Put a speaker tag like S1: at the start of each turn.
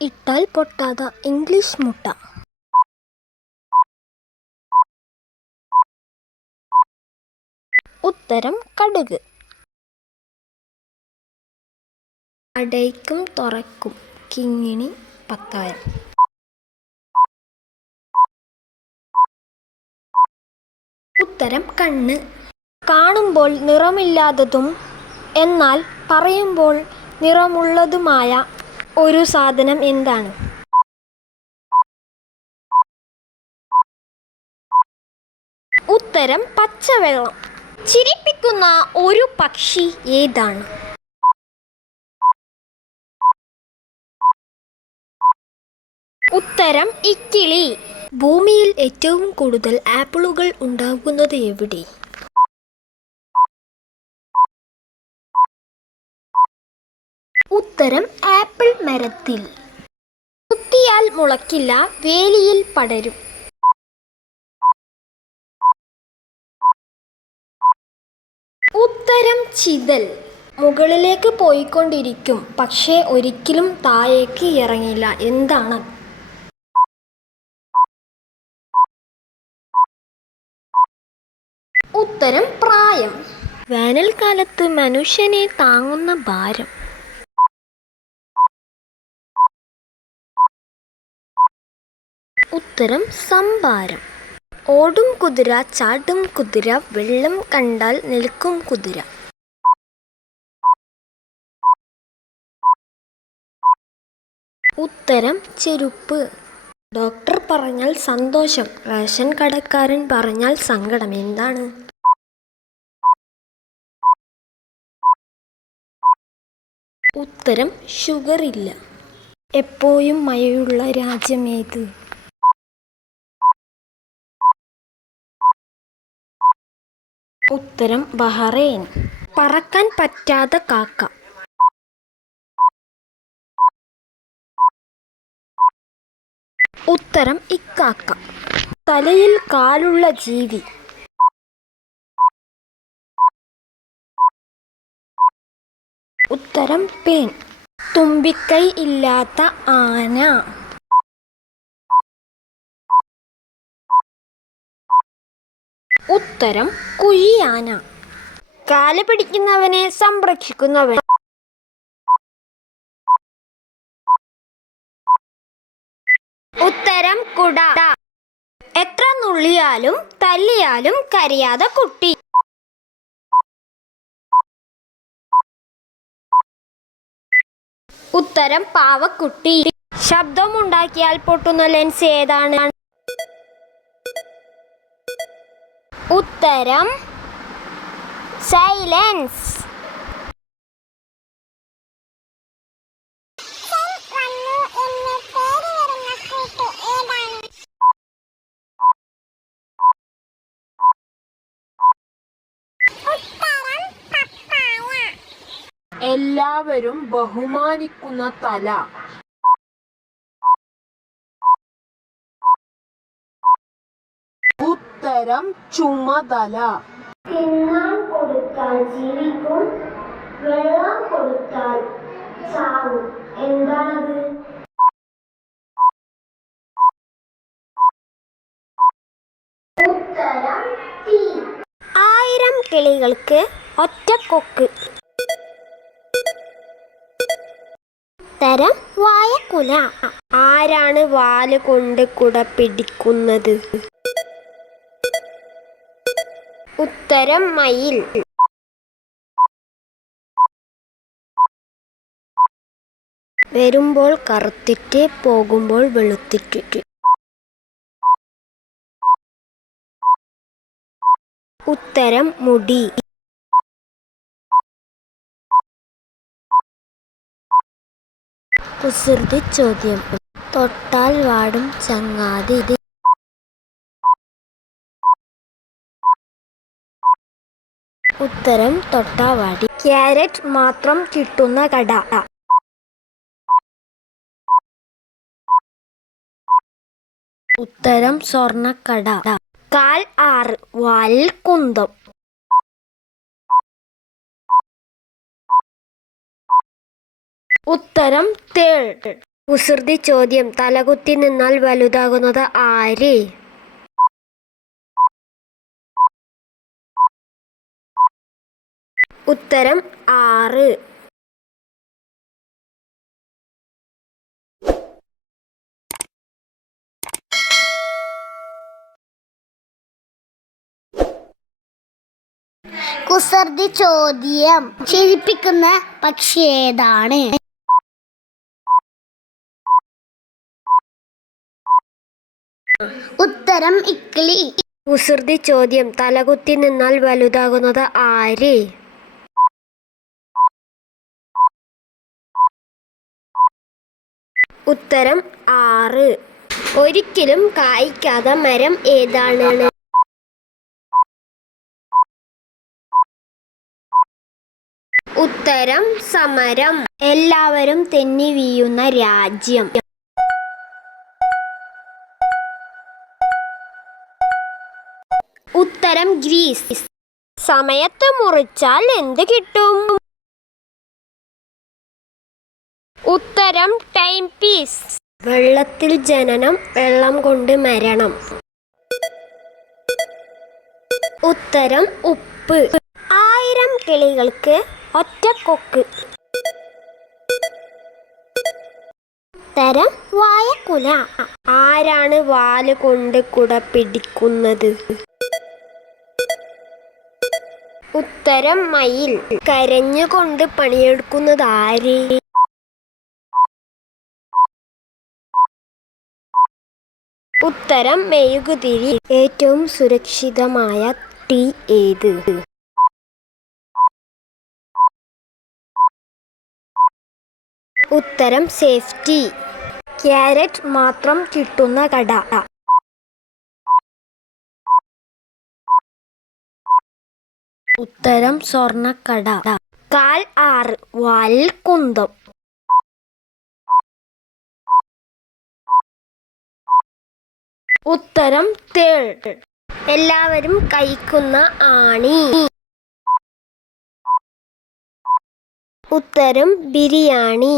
S1: ഇട്ടാൽ പൊട്ടാത്ത ഇംഗ്ലീഷ് മുട്ട. ഉത്തരം കടുക്. അടയ്ക്കും തുറക്കും കിങ്ങിണി പത്തായം ഉത്തരം കണ്ണ്. കാണുമ്പോൾ നിറമില്ലാത്തതും എന്നാൽ പറയുമ്പോൾ നിറമുള്ളതുമായ ഒരു സാധനം എന്താണ്? ഉത്തരം പച്ചവെള്ളം. ചിരിപ്പിക്കുന്ന ഒരു പക്ഷി ഏതാണ്? ഉത്തരം ഇക്കിളി. ഭൂമിയിൽ ഏറ്റവും കൂടുതൽ ആപ്പിളുകൾ ഉണ്ടാകുന്നത് എവിടെ? ഉത്തരം ആപ്പിൾ മരത്തിൽ. കുത്തിയാൽ മുളക്കില്ല വേലിയിൽ പടരും. ഉത്തരം ചിതൽ. മുകളിലേക്ക് പോയിക്കൊണ്ടിരിക്കും പക്ഷേ ഒരിക്കലും താഴേക്ക് ഇറങ്ങില്ല. എന്താണ്? ഉത്തരം പ്രായം. വേനൽക്കാലത്ത് മനുഷ്യനെ താങ്ങുന്ന ഭാരം. ഉത്തരം സംഭാരം. ഓടും കുതിര ചാടും കുതിര വെള്ളം കണ്ടാൽ നിൽക്കും കുതിര. ഉത്തരം ചെരുപ്പ്. ഡോക്ടർ പറഞ്ഞാൽ സന്തോഷം. റേഷൻ കടക്കാരൻ പറഞ്ഞാൽ സങ്കടം. എന്താണ്? ഉത്തരം ഷുഗർ ഇല്ല എപ്പോഴും മഴയുള്ള രാജ്യമേത്? ഉത്തരം ബഹറൈൻ. പറക്കാൻ പറ്റാത്ത കാക്ക. ഉത്തരം ഇക്കാക്ക. തലയിൽ കാലുള്ള ജീവി. ഉത്തരം പേൻ. തുമ്പിക്കൈ ഇല്ലാത്ത ആന. ഉത്തരം കുഴിയാന. കാല പിടിക്കുന്നവനെ സംരക്ഷിക്കുന്നവൻ. ഉത്തരം കുട. എത്ര നുള്ളിയാലും തല്ലിയാലും കരയാതെ കുട്ടി. ഉത്തരം പാവക്കുട്ടി. ശബ്ദമുണ്ടാക്കിയാൽ പൊട്ടുന്ന ലെൻസ് ഏതാണ്? ഉത്തരം സൈലൻസ്
S2: എല്ലാവരും ബഹുമാനിക്കുന്ന തല. ഉത്തരം ചുമതല
S1: തിന്നാൻ കൊടുത്താൽ ജീവിക്കും. വെള്ളം കൊടുത്താൽ ചാവും. എന്താണത്? ഉത്തരം തീ ആയിരം കിളികൾക്ക് ഒറ്റ കൊക്ക്. ഉത്തരം വായക്കുല. ആരാണ് വാൽ കൊണ്ട് കുട പിടിക്കുന്നത്? ഉത്തരം മയിൽ. വരുമ്പോൾ കറുത്തിട്ട് പോകുമ്പോൾ വെളുത്തിട്ട് ഉത്തരം മുടി. കുസൃതി ചോദ്യം. തൊട്ടാൽ വാടും ചങ്ങാതി ഉത്തരം തൊട്ടാവാടി. ക്യാരറ്റ് മാത്രം കിട്ടുന്ന കട. ഉത്തരം സ്വർണക്കട കാൽ ആറ് വാലിൽ കുന്തം. ഉത്തരം തേൾ. കുസൃതി ചോദ്യം. തലകുത്തി നിന്നാൽ വലുതാകുന്നത് ആര്? ഉത്തരം ആറ്.
S3: കുസർദി ചോദ്യം. ചിരിപ്പിക്കുന്ന പക്ഷി ഏതാണ്? ഉത്തരം ഇക്ലി
S1: കുസൃതി ചോദ്യം. തലകുത്തി നിന്നാൽ വലുതാകുന്നത് ആര്? ഉത്തരം ആറ്. ഒരിക്കലും കായ്ക്കാത്ത മരം ഏതാണ്? ഉത്തരം സമരം. എല്ലാവരും തെന്നി വീയുന്ന രാജ്യം. ഉത്തരം ഗ്രീസ്. സമയത്ത് മുറിച്ചാൽ എന്ത് കിട്ടും ഉത്തരം ടൈം പീസ്. വെള്ളത്തിൽ ജനനം വെള്ളം കൊണ്ട് മരണം. ഉത്തരം ഉപ്പ്. ആയിരം കിളികൾക്ക് ഒറ്റ കൊക്ക്. ഉത്തരം വായക്കുല. ആരാണ് വാൽ കൊണ്ട് കുട പിടിക്കുന്നത്? ഉത്തരം മയിൽ. കരഞ്ഞുകൊണ്ട് പണിയെടുക്കുന്നത് ആര്? ഉത്തരം മെഴുകുതിരി ഏറ്റവും സുരക്ഷിതമായ ടീ ഏത്? ഉത്തരം സേഫ്റ്റി. ക്യാരറ്റ് മാത്രം കിട്ടുന്ന കട. ഉത്തരം സ്വർണക്കട കാൽ ആറ് വാലിൽ കുന്തം. ഉത്തരം തേൾ. എല്ലാവരും കഴിക്കുന്ന ആണി. ഉത്തരം ബിരിയാണി.